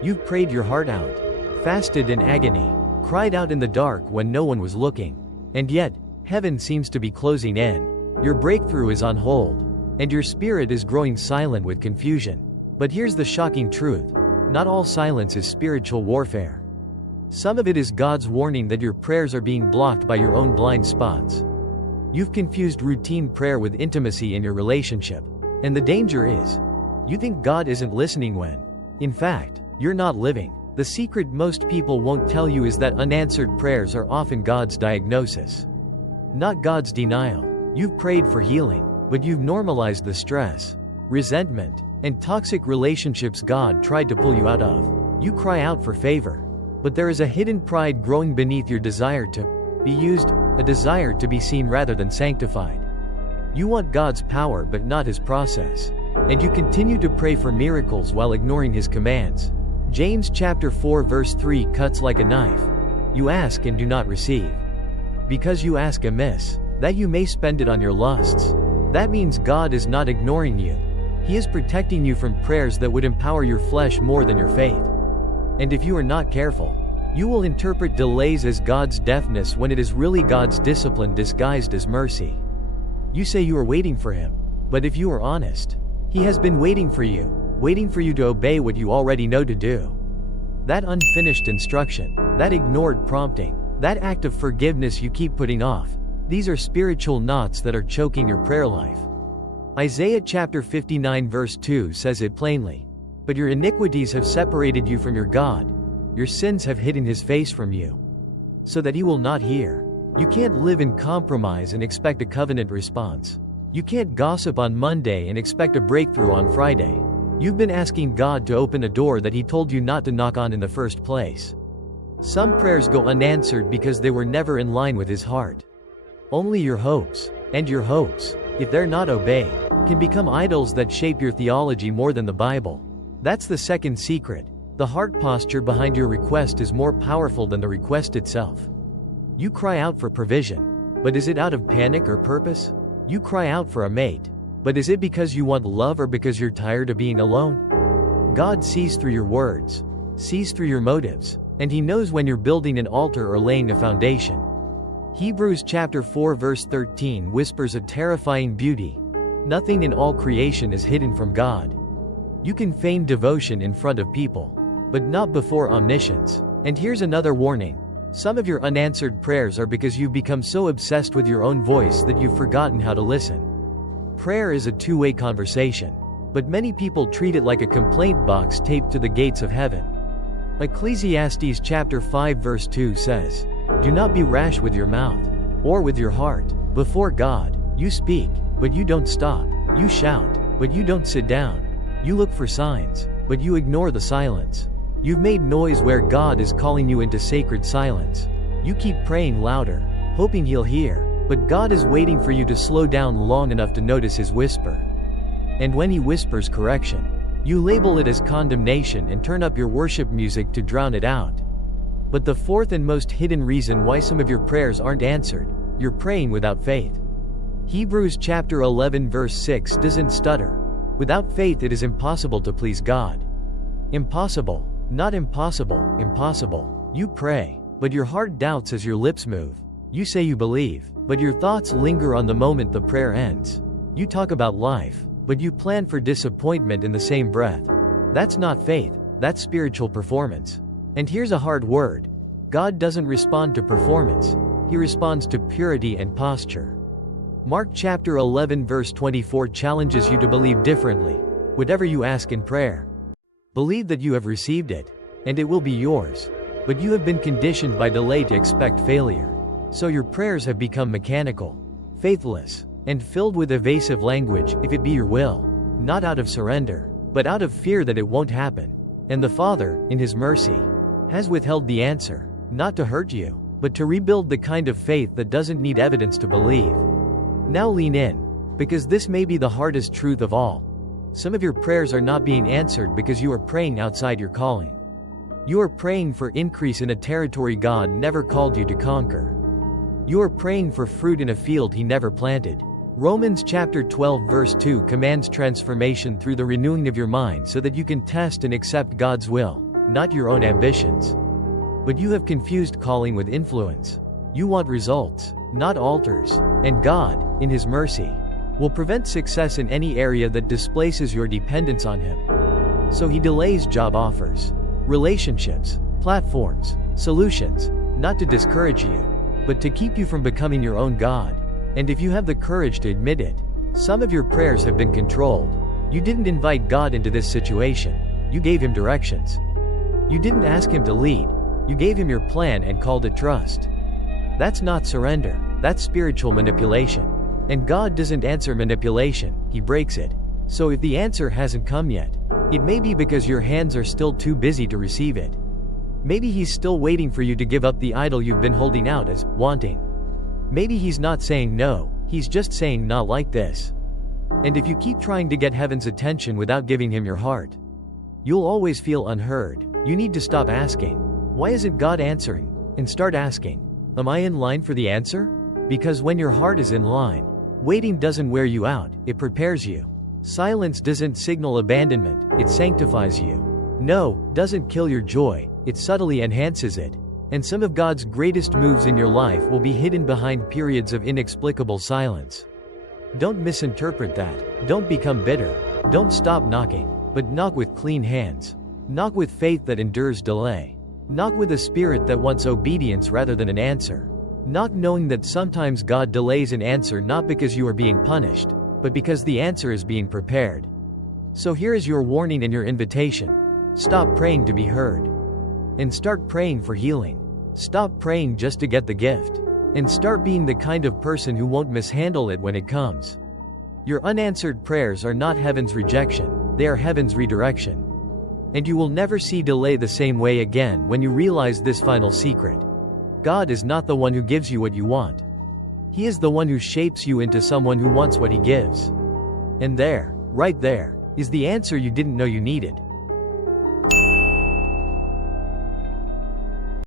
You've prayed your heart out, fasted in agony, cried out in the dark when no one was looking. And yet, heaven seems to be closing in. Your breakthrough is on hold, and your spirit is growing silent with confusion. But here's the shocking truth. Not all silence is spiritual warfare. Some of it is God's warning that your prayers are being blocked by your own blind spots. You've confused routine prayer with intimacy in your relationship. And the danger is, you think God isn't listening when, in fact, you're not living. The secret most people won't tell you is that unanswered prayers are often God's diagnosis, not God's denial. You've prayed for healing, but you've normalized the stress, resentment, and toxic relationships God tried to pull you out of. You cry out for favor, but there is a hidden pride growing beneath your desire to be used, a desire to be seen rather than sanctified. You want God's power but not His process. And you continue to pray for miracles while ignoring His commands. James chapter 4 verse 3 cuts like a knife. You ask and do not receive, because you ask amiss, that you may spend it on your lusts. That means God is not ignoring you. He is protecting you from prayers that would empower your flesh more than your faith. And if you are not careful, you will interpret delays as God's deafness when it is really God's discipline disguised as mercy. You say you are waiting for Him, but if you are honest, He has been waiting for you to obey what you already know to do. That unfinished instruction, that ignored prompting, that act of forgiveness you keep putting off, these are spiritual knots that are choking your prayer life. Isaiah chapter 59 verse 2 says it plainly. But your iniquities have separated you from your God. Your sins have hidden His face from you, so that He will not hear. You can't live in compromise and expect a covenant response. You can't gossip on Monday and expect a breakthrough on Friday. You've been asking God to open a door that He told you not to knock on in the first place. Some prayers go unanswered because they were never in line with His heart. Only your hopes, and your hopes, if they're not obeyed, can become idols that shape your theology more than the Bible. That's the second secret. The heart posture behind your request is more powerful than the request itself. You cry out for provision, but is it out of panic or purpose? You cry out for a mate, but is it because you want love or because you're tired of being alone? God sees through your words, sees through your motives, and He knows when you're building an altar or laying a foundation. Hebrews chapter 4 verse 13 whispers a terrifying beauty. Nothing in all creation is hidden from God. You can feign devotion in front of people, but not before omniscience. And here's another warning. Some of your unanswered prayers are because you've become so obsessed with your own voice that you've forgotten how to listen. Prayer is a two-way conversation, but many people treat it like a complaint box taped to the gates of heaven. Ecclesiastes chapter 5 verse 2 says, "Do not be rash with your mouth, or with your heart, before God. You speak, but you don't stop. You shout, but you don't sit down. You look for signs, but you ignore the silence. You've made noise where God is calling you into sacred silence. You keep praying louder, hoping He'll hear, but God is waiting for you to slow down long enough to notice His whisper. And when He whispers correction, you label it as condemnation and turn up your worship music to drown it out. But the fourth and most hidden reason why some of your prayers aren't answered, you're praying without faith. Hebrews chapter 11 verse 6 doesn't stutter. Without faith it is impossible to please God. Impossible, not impossible, impossible. You pray, but your heart doubts as your lips move. You say you believe, but your thoughts linger on the moment the prayer ends. You talk about life, but you plan for disappointment in the same breath. That's not faith, that's spiritual performance. And here's a hard word. God doesn't respond to performance. He responds to purity and posture. Mark chapter 11 verse 24 challenges you to believe differently. Whatever you ask in prayer, believe that you have received it, and it will be yours. But you have been conditioned by delay to expect failure. So your prayers have become mechanical, faithless, and filled with evasive language, if it be your will, not out of surrender, but out of fear that it won't happen. And the Father, in His mercy, has withheld the answer, not to hurt you, but to rebuild the kind of faith that doesn't need evidence to believe. Now lean in, because this may be the hardest truth of all. Some of your prayers are not being answered because you are praying outside your calling. You are praying for increase in a territory God never called you to conquer. You are praying for fruit in a field He never planted. Romans chapter 12 verse 2 commands transformation through the renewing of your mind so that you can test and accept God's will, not your own ambitions. But you have confused calling with influence. You want results, not altars, and God, in His mercy, will prevent success in any area that displaces your dependence on Him. So He delays job offers, relationships, platforms, solutions, not to discourage you, but to keep you from becoming your own God. And if you have the courage to admit it, some of your prayers have been controlled. You didn't invite God into this situation, you gave Him directions. You didn't ask Him to lead, you gave Him your plan and called it trust. That's not surrender, that's spiritual manipulation. And God doesn't answer manipulation, He breaks it. So if the answer hasn't come yet, it may be because your hands are still too busy to receive it. Maybe He's still waiting for you to give up the idol you've been holding out as wanting. Maybe He's not saying no, He's just saying not like this. And if you keep trying to get heaven's attention without giving Him your heart, you'll always feel unheard. You need to stop asking, "Why isn't God answering?" and start asking, "Am I in line for the answer?" Because when your heart is in line, waiting doesn't wear you out, it prepares you. Silence doesn't signal abandonment, it sanctifies you. No doesn't kill your joy, it subtly enhances it. And some of God's greatest moves in your life will be hidden behind periods of inexplicable silence. Don't misinterpret that. Don't become bitter. Don't stop knocking, but knock with clean hands. Knock with faith that endures delay. Knock with a spirit that wants obedience rather than an answer. Knock knowing that sometimes God delays an answer not because you are being punished, but because the answer is being prepared. So here is your warning and your invitation. Stop praying to be heard. And start praying for healing. Stop praying just to get the gift. And start being the kind of person who won't mishandle it when it comes. Your unanswered prayers are not heaven's rejection, they are heaven's redirection. And you will never see delay the same way again when you realize this final secret. God is not the one who gives you what you want. He is the one who shapes you into someone who wants what He gives. And there, right there, is the answer you didn't know you needed.